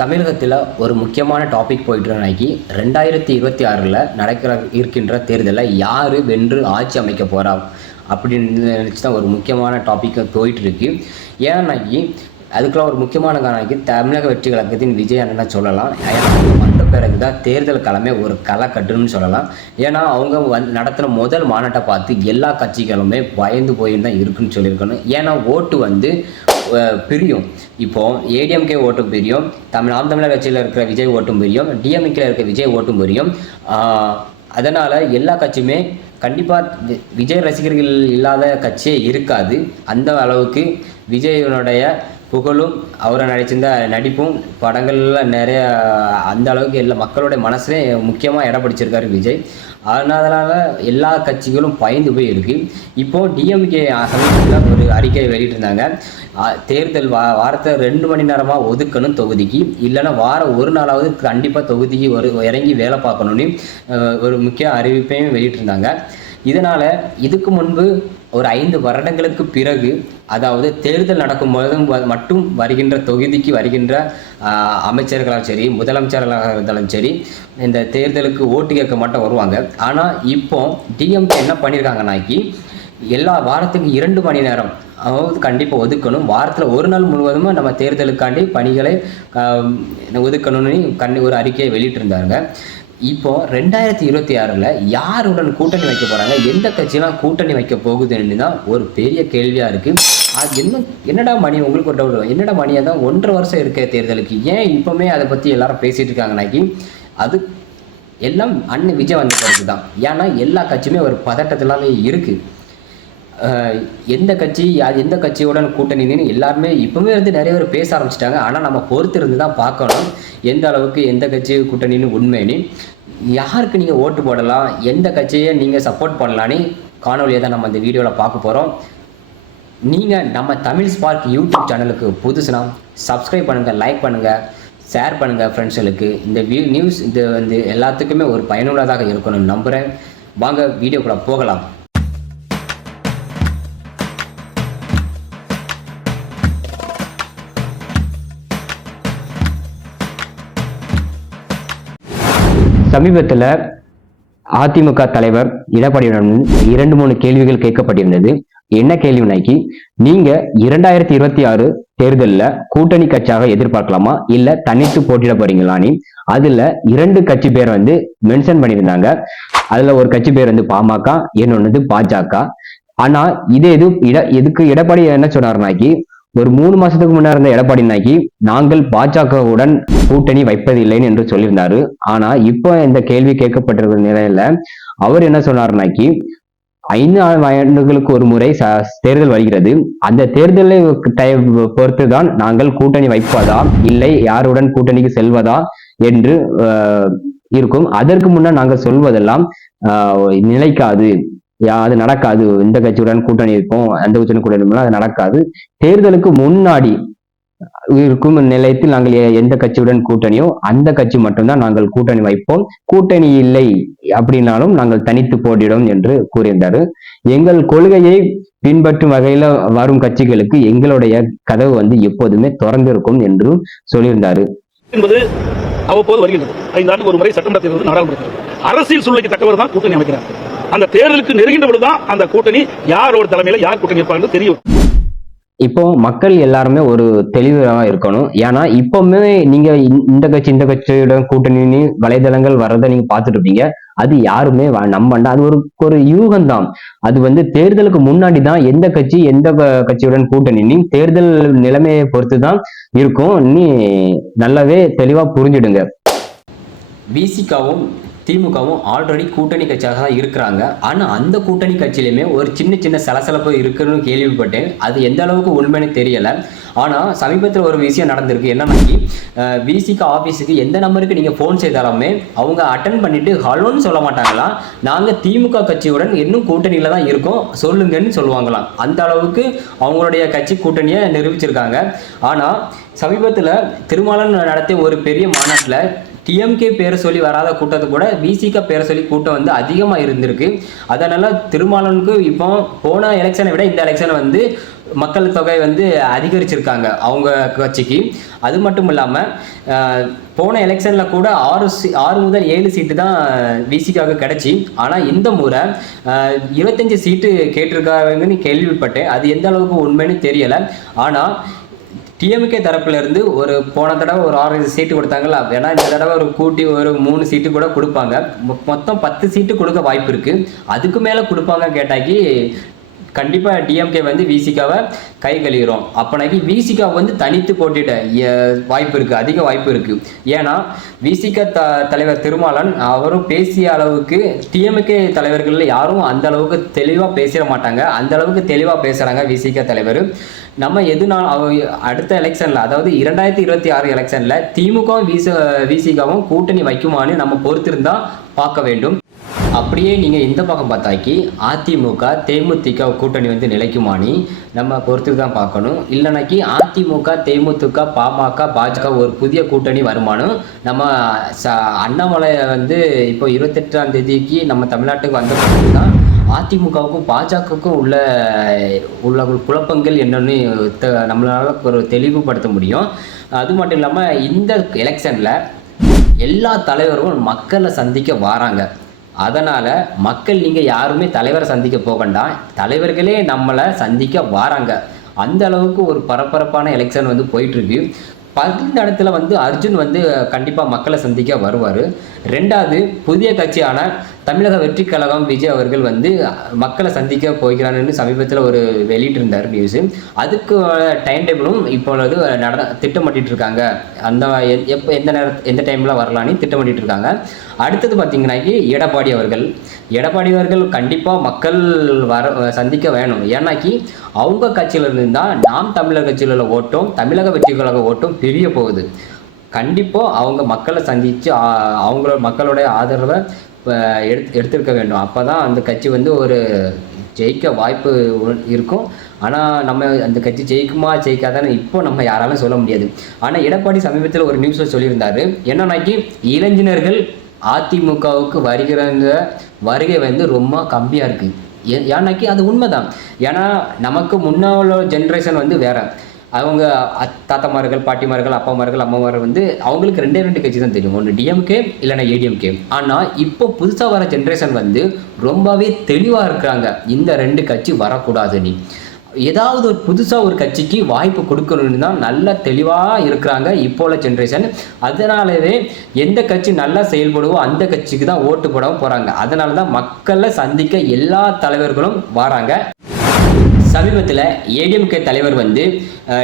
தமிழகத்தில் ஒரு முக்கியமான டாபிக் போயிட்டு நாக்கி 2026 இருக்கின்ற தேர்தலில் யார் வென்று ஆட்சி அமைக்க போகிறா அப்படின்னு நினச்சி தான் ஒரு முக்கியமான டாப்பிக்கை போயிட்டு இருக்கு. ஏன்னாக்கி அதுக்கெல்லாம் ஒரு முக்கியமான காரணம் தமிழக வெற்றி கழகத்தின் விஜய் அண்ணன் சொல்லலாம். வந்த பிறகு தான் தேர்தல் கிழமை ஒரு களை கட்டுன்னு சொல்லலாம். ஏன்னா அவங்க நடத்தின முதல் மாநாட்டை பார்த்து எல்லா கட்சிகளுமே பயந்து போயின்னு தான் இருக்குன்னு சொல்லியிருக்கணும். ஏன்னா ஓட்டு பிரியும். இப்போ ஏடிஎம்கே ஓட்டும் பிரியும், நாம் தமிழர் கட்சியில் இருக்கிற விஜய் ஓட்டும் பிரியும், டிஎம்கேல இருக்கிற விஜய் ஓட்டும் பிரியும். அதனால் எல்லா கட்சியுமே கண்டிப்பாக விஜய் ரசிகர்கள் இல்லாத கட்சியே இருக்காது. அந்த அளவுக்கு விஜயனுடைய புகழும் அவரை நடிச்சிருந்த நடிப்பும் படங்களில் நிறைய அந்த அளவுக்கு எல்லா மக்களுடைய மனசுலே முக்கியமாக இடம் பிடிச்சிருக்காரு விஜய். அதனால் எல்லா கட்சிகளும் பயந்து போய் இருக்கு. இப்போது டிஎம்கே சமீபத்தில் ஒரு அறிக்கையை வெளியிட்டிருந்தாங்க. தேர்தல் வாரத்தை 2 மணி நேரமாக ஒதுக்கணும் தொகுதிக்கு, இல்லைன்னா வாரம் ஒரு நாளாவது கண்டிப்பாக தொகுதிக்கு இறங்கி வேலை பார்க்கணுன்னு ஒரு முக்கிய அறிவிப்பையும் வெளியிட்டிருந்தாங்க. இதனால் இதுக்கு முன்பு ஒரு 5 வருடங்களுக்கு பிறகு, அதாவது தேர்தல் நடக்கும்போது மட்டும் வருகின்ற தொகுதிக்கு வருகின்ற அமைச்சர்களாக சரி, முதலமைச்சர்களாக இருந்தாலும் சரி, இந்த தேர்தலுக்கு ஓட்டு கேட்க மட்டும் வருவாங்க. ஆனால் இப்போ டிஎம்கே என்ன பண்ணியிருக்காங்கன்னாக்கி எல்லா வாரத்துக்கு 2 மணி நேரம் அதாவது கண்டிப்பாக ஒதுக்கணும். வாரத்தில் ஒரு நாள் முழுவதும் நம்ம தேர்தலுக்காண்டி பணிகளை ஒதுக்கணும்னு ஒரு அறிக்கையை வெளியிட்டிருந்தாங்க. இப்போ 2026 யாருடன் கூட்டணி வைக்க போறாங்க, எந்த கட்சியெல்லாம் கூட்டணி வைக்க போகுதுன்னு தான் ஒரு பெரிய கேள்வியா இருக்கு. அது என்னடா மணி, உங்களுக்கு ஒரு டவுட், என்னடா மணியாக தான் 1.5 வருஷம் இருக்க தேர்தலுக்கு ஏன் இப்பவுமே அதை பத்தி எல்லாரும் பேசிட்டு இருக்காங்கனாக்கி அது எல்லாம் அண்ணன் விஜய் வந்த பிறகு தான். ஏன்னா எல்லா கட்சியுமே ஒரு பதட்டத்திலாவே இருக்கு. எந்த கட்சியுடன் கூட்டணின்னு எல்லாருமே இப்பவுமே நிறைய பேர் பேச ஆரம்பிச்சிட்டாங்க. ஆனால் நம்ம பொறுத்து இருந்து தான் பார்க்கணும் எந்த அளவுக்கு எந்த கட்சி கூட்டணின்னு உண்மைன்னு. யாருக்கு நீங்கள் ஓட்டு போடலாம், எந்த கட்சியை நீங்கள் சப்போர்ட் பண்ணலான்னு காணொலியை தான் நம்ம இந்த வீடியோவில் பார்க்க போகிறோம். நீங்கள் நம்ம தமிழ் ஸ்பார்க் யூடியூப் சேனலுக்கு புதுசுனா சப்ஸ்கிரைப் பண்ணுங்கள், லைக் பண்ணுங்கள், ஷேர் பண்ணுங்கள் ஃப்ரெண்ட்ஸுகளுக்கு. இந்த நியூஸ் இது எல்லாத்துக்குமே ஒரு பயனுள்ளதாக இருக்கணும்னு நம்புகிறேன். வாங்க வீடியோக்குள்ள போகலாம். சமீபத்தில் அதிமுக தலைவர் எடப்பாடியுடன் 2-3 கேள்விகள் கேட்கப்பட்டிருந்தது. என்ன கேள்வினாக்கி, நீங்க 2026 தேர்தலில் கூட்டணி கட்சியாக எதிர்பார்க்கலாமா இல்ல தனித்து போட்டியிட போறீங்களான்னு அதுல 2 கட்சி பேர் மென்ஷன் பண்ணியிருந்தாங்க. அதுல ஒரு கட்சி பேர் பாமக, இன்னொன்னு பாஜக. ஆனா இதுக்கு எடப்பாடி என்ன சொன்னாருனாக்கி, ஒரு 3 மாசத்துக்கு முன்னாடி இருந்த எடப்பாடினாக்கி நாங்கள் பாஜகவுடன் கூட்டணி வைப்பதில்லைன்னு என்று சொல்லியிருந்தாரு. ஆனா இப்போ இந்த கேள்வி கேட்கப்பட்டிருக்கிற நிலையில அவர் என்ன சொன்னாருனாக்கி, 5 ஆண்டுகளுக்கு ஒரு முறை தேர்தல் வருகிறது, அந்த தேர்தலை பொறுத்துதான் நாங்கள் கூட்டணி வைப்பதா இல்லை யாருடன் கூட்டணிக்கு செல்வதா என்று இருக்கும். அதற்கு முன்னால் நாங்கள் சொல்வதெல்லாம் நிலைக்காது, அது நடக்காது. இந்த கட்சியுடன் கூட்டணி இருக்கும், அந்த கட்சியுடன் கூட்டணி அது நடக்காது. தேர்தலுக்கு முன்னாடி இருக்கும் நிலையத்தில் நாங்கள் எந்த கட்சியுடன் கூட்டணியோ அந்த கட்சி மட்டும்தான் நாங்கள் கூட்டணி வைப்போம், கூட்டணி இல்லை அப்படின்னாலும் நாங்கள் தனித்து போட்டியிடும் என்று கூறியிருந்தாரு. எங்கள் கொள்கையை பின்பற்றும் வகையில வரும் கட்சிகளுக்கு எங்களுடைய கதவு எப்போதுமே திறந்திருக்கும் என்று சொல்லியிருந்தாரு. என்பது அவ்வப்போது வருகின்றது. 5 ஆண்டுக்கு ஒரு முறை சட்டமன்ற தேர்தல் நாடாளுமன்ற அரசியல் சூழ்நிலைக்கு தக்கவர் தான் கூட்டணி அமைக்கிறார். அந்த தேர்தலுக்கு நெருங்கின்ற பொழுதுதான் அந்த கூட்டணி யாரோட தலைமையில யார் கூட்டணி இருப்பாங்க தெரியும். இப்போ மக்கள் எல்லாருமே ஒரு தெளிவாக இருக்கணும். ஏன்னா இப்பவுமே நீங்க இந்த கட்சியுடன் கூட்டணி வலைதளங்கள் வர்றதை நீங்க பார்த்துட்டு இருப்பீங்க. அது யாருமே நம்பண்டா, அது ஒரு யூகம் தான். அது தேர்தலுக்கு முன்னாடி தான் எந்த கட்சியுடன் கூட்டணி தேர்தல் நிலைமையை பொறுத்து தான் இருக்கும். நீ நல்லாவே தெளிவா புரிஞ்சிடுங்க. விசிகாவும் திமுகவும் ஆல்ரெடி கூட்டணி கட்சியாக தான் இருக்கிறாங்க. ஆனால் அந்த கூட்டணி கட்சியிலுமே ஒரு சின்ன சலசலப்பு இருக்குன்னு கேள்விப்பட்டேன். அது எந்த அளவுக்கு உண்மைன்னு தெரியலை. ஆனால் சமீபத்தில் ஒரு விஷயம் நடந்திருக்கு. என்னன்னாக்கி விசிகா ஆஃபீஸுக்கு எந்த நம்பருக்கு நீங்கள் ஃபோன் செய்தாலுமே அவங்க அட்டன் பண்ணிட்டு ஹலோன்னு சொல்ல மாட்டாங்களாம். நாங்கள் திமுக கட்சியுடன் இன்னும் கூட்டணியில் தான் இருக்கோம் சொல்லுங்கன்னு சொல்லுவாங்களாம். அந்த அளவுக்கு அவங்களுடைய கட்சி கூட்டணியை நிரூபிச்சிருக்காங்க. ஆனால் சமீபத்தில் திருமாவளவன் நடத்திய ஒரு பெரிய மாநாட்டில் டிஎம்கே பேரை சொல்லி வராத கூட்டத்தை கூட விசிகா பேரை சொல்லி கூட்டம் அதிகமாக இருந்திருக்கு. அதனால திருமாவளவனுக்கு இப்போ போன எலெக்ஷனை விட இந்த எலெக்ஷன் மக்கள் தொகை வந்து அதிகரிச்சிருக்காங்க அவங்க கட்சிக்கு. அது மட்டும் இல்லாமல் போன எலெக்ஷனில் கூட 6 முதல் 7 சீட்டு தான் விசிகாவுக்கு கிடச்சி. ஆனால் இந்த முறை 25 சீட்டு கேட்டிருக்காங்கன்னு கேள்விப்பட்டேன். அது எந்த அளவுக்கு உண்மைன்னு தெரியலை. ஆனால் டிஎம்கே தரப்புல இருந்து போன தடவை ஒரு 6 சீட்டு கொடுத்தாங்களா, ஏன்னா இந்த தடவை கூட்டி ஒரு 3 சீட்டு கூட கொடுப்பாங்க. மொத்தம் 10 சீட்டு கொடுக்க வாய்ப்பு இருக்கு. அதுக்கு மேல கொடுப்பாங்க கேட்டாக்கி கண்டிப்பா டிஎம்கே வந்து விசிகாவை கை கழுகிறோம். அப்போனாக்கி விசிகா வந்து தனித்து போட்டிட வாய்ப்பு இருக்கு, அதிக வாய்ப்பு இருக்கு. ஏன்னா விசிகா தலைவர் திருமாவளவன் அவரும் பேசிய அளவுக்கு டிஎம்கே தலைவர்கள் யாரும் அந்த அளவுக்கு தெளிவா பேசிட மாட்டாங்க. அந்த அளவுக்கு தெளிவா பேசுறாங்க விசிகா தலைவர். நம்ம அடுத்த எலெக்ஷன்ல, அதாவது 2026 எலெக்ஷன்ல திமுகவும் விசிகாவும் கூட்டணி வைக்குமான்னு நம்ம பொறுத்திருந்தா பார்க்க வேண்டும். அப்படியே நீங்க இந்த பக்கம் பார்த்தாக்கி அதிமுக தேமுதிக கூட்டணி வந்து நிலைக்குமானி நம்ம பொறுத்து தான் பார்க்கணும். இல்லைனாக்கி அதிமுக தேமுதிக பாமக பாஜக ஒரு புதிய கூட்டணி வருமானம் நம்ம அண்ணாமலை வந்து இப்போ 28ஆம் தேதிக்கு நம்ம தமிழ்நாட்டுக்கு வந்த பிறகு தான் அதிமுகவுக்கும் பாஜகவுக்கும் உள்ள குழப்பங்கள் என்னன்னு நம்மளால ஒரு தெளிவுபடுத்த முடியும். அது மட்டும் இல்லாமல் இந்த எலெக்ஷனில் எல்லா தலைவர்களும் மக்களை சந்திக்க வராங்க. அதனால் மக்கள் நீங்கள் யாருமே தலைவரை சந்திக்க போகண்டாம், தலைவர்களே நம்மளை சந்திக்க வராங்க. அந்த அளவுக்கு ஒரு பரபரப்பான எலெக்ஷன் வந்து போயிட்டுருக்கு. 10 இடத்துல வந்து அர்ஜுன் வந்து கண்டிப்பாக மக்களை சந்திக்க வருவார். 2வது புதிய கட்சியான தமிழக வெற்றி கழகம் விஜய் அவர்கள் வந்து மக்களை சந்திக்க போகிறான்னு சமீபத்தில் ஒரு வெளியிட்டிருந்தார் நியூஸு. அதுக்கு டைம் டேபிளும் இப்பொழுது திட்டமிட்டு இருக்காங்க. அந்த எப்போ எந்த டைமில் வரலான்னு திட்டமிட்டு இருக்காங்க. அடுத்தது பார்த்தீங்கன்னாக்கி எடப்பாடி அவர்கள் கண்டிப்பாக மக்கள் சந்திக்க வேணும். ஏன்னாக்கி அவங்க கட்சியிலிருந்து தான் நாம் தமிழர் கட்சியில் உள்ள ஓட்டும் தமிழக வெற்றி கழக ஓட்டும் பிரிய போகுது. கண்டிப்பாக அவங்க மக்களை சந்தித்து மக்களுடைய ஆதரவை எடுத்திருக்க வேண்டும். அப்போ தான் அந்த கட்சி வந்து ஒரு ஜெயிக்க வாய்ப்பு இருக்கும். ஆனால் நம்ம அந்த கட்சி ஜெயிக்குமா ஜெயிக்காதான்னு இப்போ நம்ம யாராலும் சொல்ல முடியாது. ஆனால் எடப்பாடி சமீபத்தில் ஒரு நியூஸில் சொல்லியிருந்தாரு, என்னன்னாக்கி இளைஞர்கள் அதிமுகவுக்கு வருகை வந்து ரொம்ப கம்மியாக இருக்குது. ஏன்னாக்கி அது உண்மைதான். ஏன்னா நமக்கு முன்னாள் ஜென்ரேஷன் வந்து வேற, அவங்க தாத்தாமார்கள் பாட்டிமார்கள் அப்பாமார்கள் அம்மாமார்கள் வந்து அவங்களுக்கு 2 கட்சி தான் தெரியும், ஒன்று டிஎம்கே இல்லைன்னா ஏடிஎம்கே. ஆனால் இப்போ புதுசாக வர ஜென்ரேஷன் வந்து ரொம்பவே தெளிவாக இருக்கிறாங்க, இந்த 2 கட்சி வரக்கூடாதுன்னு. ஏதாவது ஒரு புதுசாக ஒரு கட்சிக்கு வாய்ப்பு கொடுக்கணும்னு தான் நல்லா தெளிவாக இருக்கிறாங்க இப்போ உள்ள ஜென்ரேஷன். அதனாலவே எந்த கட்சி நல்லா செயல்படுவோ அந்த கட்சிக்கு தான் ஓட்டு போடவும் போகிறாங்க. அதனால தான் மக்களை சந்திக்க எல்லா தலைவர்களும் வராங்க. சமீபத்தில் ஏடிஎம்கே தலைவர் வந்து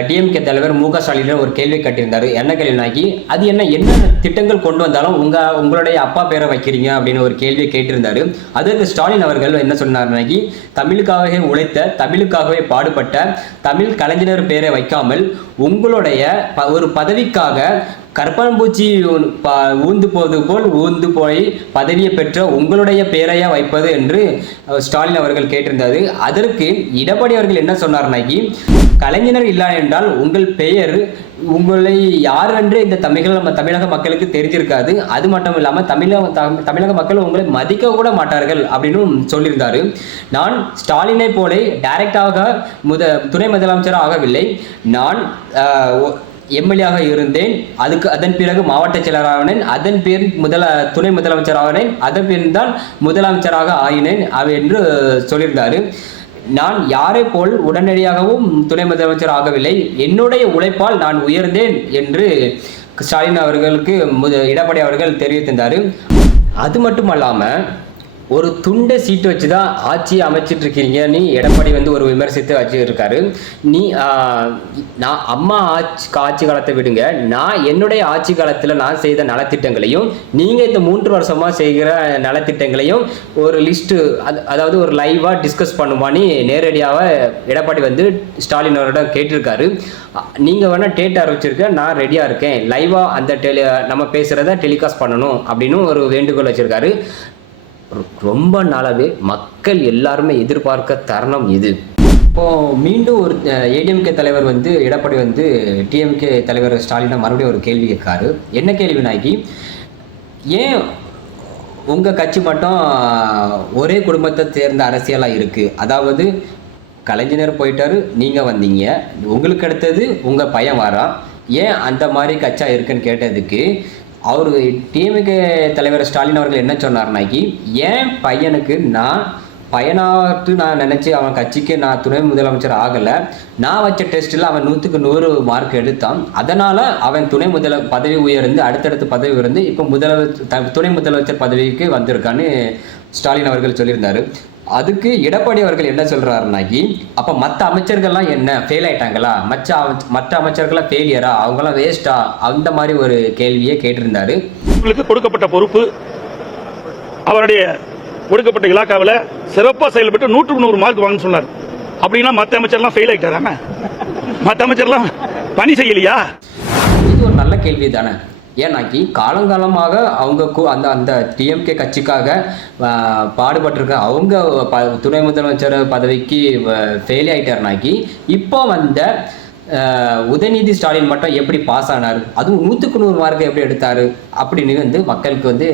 டிஎம்கே தலைவர் மு.க. ஸ்டாலின் ஒரு கேள்வி கேட்டிருந்தாரு. என்ன கேள்வினாக்கி, அது என்ன திட்டங்கள் கொண்டு வந்தாலும் உங்களுடைய அப்பா பேரை வைக்கிறீங்க அப்படின்னு ஒரு கேள்வியை கேட்டிருந்தாரு. அதற்கு ஸ்டாலின் அவர்கள் என்ன சொன்னார்னாக்கி, தமிழுக்காகவே உழைத்த தமிழுக்காகவே பாடுபட்ட தமிழ் கலைஞர் பேரை வைக்காமல் உங்களுடைய ஒரு பதவிக்காக கற்பம்பூச்சி ஊந்து போவது போல் ஊந்து போய் பதவியை பெற்ற உங்களுடைய பெயரையா வைப்பது என்று ஸ்டாலின் அவர்கள் கேட்டிருந்தாரு. அதற்கு எடப்பாடி அவர்கள் என்ன சொன்னார்னாக்கி, கலைஞர் இல்லை என்றால் உங்கள் பெயர் உங்களை யார் என்று இந்த தமிழக மக்களுக்கு தெரிஞ்சிருக்காது. அது மட்டும் இல்லாமல் தமிழக மக்கள் உங்களை மதிக்க கூட மாட்டார்கள் அப்படின்னு சொல்லியிருந்தாரு. நான் ஸ்டாலினை போல டைரக்டாக துணை முதலமைச்சர் ஆகவில்லை, நான் எம்எல்ஏ இருந்தேன், அதன் பிறகு மாவட்ட செயலரானேன், அதன் பேர் துணை முதலமைச்சர் ஆகினேன், அதன் பின் தான் முதலமைச்சராக ஆகினேன் என்று சொல்லியிருந்தாரு. நான் யாரை போல் உடனடியாகவும் துணை முதலமைச்சர் ஆகவில்லை, என்னுடைய உழைப்பால் நான் உயர்ந்தேன் என்று ஸ்டாலின் அவர்களுக்கு எடப்பாடி அவர்கள் தெரிவித்திருந்தார். அது மட்டுமல்லாமல் ஒரு துண்டை சீட்டு வச்சு தான் ஆட்சியை அமைச்சிட்டு இருக்கீங்கன்னு எடப்பாடி வந்து ஒரு விமர்சித்து வச்சுருக்காரு. நான் அம்மா ஆட்சி காலத்தை விடுங்க, நான் என்னுடைய ஆட்சி காலத்தில் நான் செய்த நலத்திட்டங்களையும் நீங்கள் இந்த 3 வருஷமாக செய்கிற நலத்திட்டங்களையும் ஒரு லிஸ்ட்டு, அதாவது ஒரு லைவாக டிஸ்கஸ் பண்ணுவான்னு நேரடியாக எடப்பாடி வந்து ஸ்டாலின் அவரிடம் கேட்டிருக்காரு. நீங்கள் வேணால் டேட் ஆரம்பிச்சிருக்க, நான் ரெடியாக இருக்கேன், லைவாக அந்த நம்ம பேசுகிறத டெலிகாஸ்ட் பண்ணணும் அப்படின்னு ஒரு வேண்டுகோள் வச்சுருக்காரு. ரொம்ப நாளாவே மக்கள் எல்லாருமே எதிர்பார்க்க தருணம் இது. இப்போ மீண்டும் ஒரு ஏடிஎம்கே தலைவர் வந்து எடப்பாடி வந்து டிஎம்கே தலைவர் ஸ்டாலினை மறுபடியும் ஒரு கேள்வி கேட்காரு. என்ன கேள்வினாக்கி, ஏன் உங்கள் கட்சி மட்டும் ஒரே குடும்பத்தை சேர்ந்த அரசியலாக இருக்குது, அதாவது கலைஞர் போயிட்டாரு, நீங்கள் வந்தீங்க, உங்களுக்கு அடுத்தது உங்கள் பையன் வரான், ஏன் அந்த மாதிரி கட்சா இருக்குன்னு கேட்டதுக்கு அவர் டிஎம்கே தலைவர் ஸ்டாலின் அவர்கள் என்ன சொன்னார்னாக்கி, என் பையனுக்கு நான் பையனாட்டு நான் நினச்சி அவன் கட்சிக்கு நான் துணை முதலமைச்சர் ஆகலை, நான் வச்ச டெஸ்ட்டில் அவன் 100க்கு 100 மார்க் எடுத்தான், அதனால் அவன் துணை பதவி உயர்ந்து அடுத்தடுத்து பதவி உயர்ந்து இப்போ துணை முதலமைச்சர் பதவிக்கு வந்திருக்கான்னு ஸ்டாலின் அவர்கள் சொல்லியிருந்தார். அதுக்கு எடப்பாடி அவர்கள் என்ன சொல்கிறாருனாக்கி, அப்போ மற்ற அமைச்சர்கள்லாம் என்ன ஃபெயில் ஆயிட்டாங்களா, மற்ற அமைச்சர்கள்லாம் ஃபெயிலியரா, அவங்களாம் வேஸ்ட்டா, அந்த மாதிரி ஒரு கேள்வியை கேட்டிருந்தாரு. உங்களுக்கு கொடுக்கப்பட்ட பொறுப்பு, அவருடைய கொடுக்கப்பட்ட இலாக்காவில் சிறப்பாக செயல்பட்டு 100க்கு 100 மார்க் வாங்க சொன்னார். அப்படின்னா மற்ற அமைச்சர்லாம் ஃபெயில் ஆகிட்டாராங்க, மற்ற அமைச்சர்லாம் பணி செய்யலையா? இது ஒரு நல்ல கேள்வி தானே. ஏன்னாக்கி காலங்காலமாக அவங்க அந்த டிஎம்கே கட்சிக்காக பாடுபட்டிருக்க அவங்க துணை முதலமைச்சர் பதவிக்கு ஃபெயில் ஆகிட்டாருனாக்கி, இப்போ வந்த உதயநிதி ஸ்டாலின் மட்டும் எப்படி பாஸ் ஆனார், அதுவும் 100க்கு 100 மார்க் எப்படி எடுத்தார் அப்படின்னு மக்களுக்கு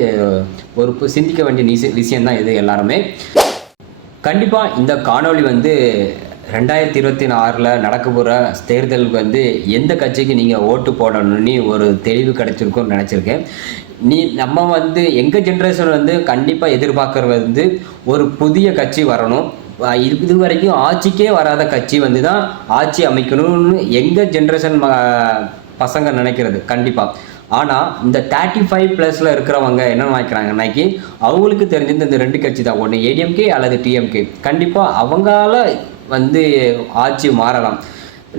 ஒரு சிந்திக்க வேண்டிய விஷயம்தான் இது எல்லாருமே. கண்டிப்பாக இந்த காணொளி 2026 நடக்க போகிற தேர்தலுக்கு எந்த கட்சிக்கு நீங்கள் ஓட்டு போடணும்னு ஒரு தெளிவு கிடைச்சிருக்கும்னு நினச்சிருக்கேன். நம்ம எங்கள் ஜென்ரேஷன் கண்டிப்பாக எதிர்பார்க்குறது ஒரு புதிய கட்சி வரணும். இது வரைக்கும் ஆட்சிக்கே வராத கட்சி தான் ஆட்சி அமைக்கணும்னு எங்கள் ஜென்ரேஷன் பசங்க நினைக்கிறது கண்டிப்பாக. ஆனால் இந்த 35+ இருக்கிறவங்க என்ன நினைக்கிறாங்கன்னாக்கி, அவங்களுக்கு தெரிஞ்சது இந்த 2 கட்சி தான், ஒன்று ஏடிஎம்கே அல்லது டிஎம்கே. கண்டிப்பாக அவங்களால ஆட்சி மாறலாம்.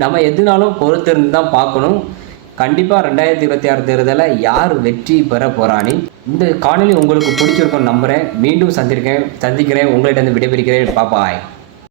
நம்ம எதுனாலும் பொறுத்திருந்து தான் பார்க்கணும். கண்டிப்பாக 2026 தேர்தலில் யார் வெற்றி பெற போகிறான்னு. இந்த காணொளி உங்களுக்கு பிடிச்சிருக்கும்னு நம்புகிறேன். மீண்டும் சந்திக்கிறேன். உங்களிடம் விடைபெறுகிறேன். பாய்.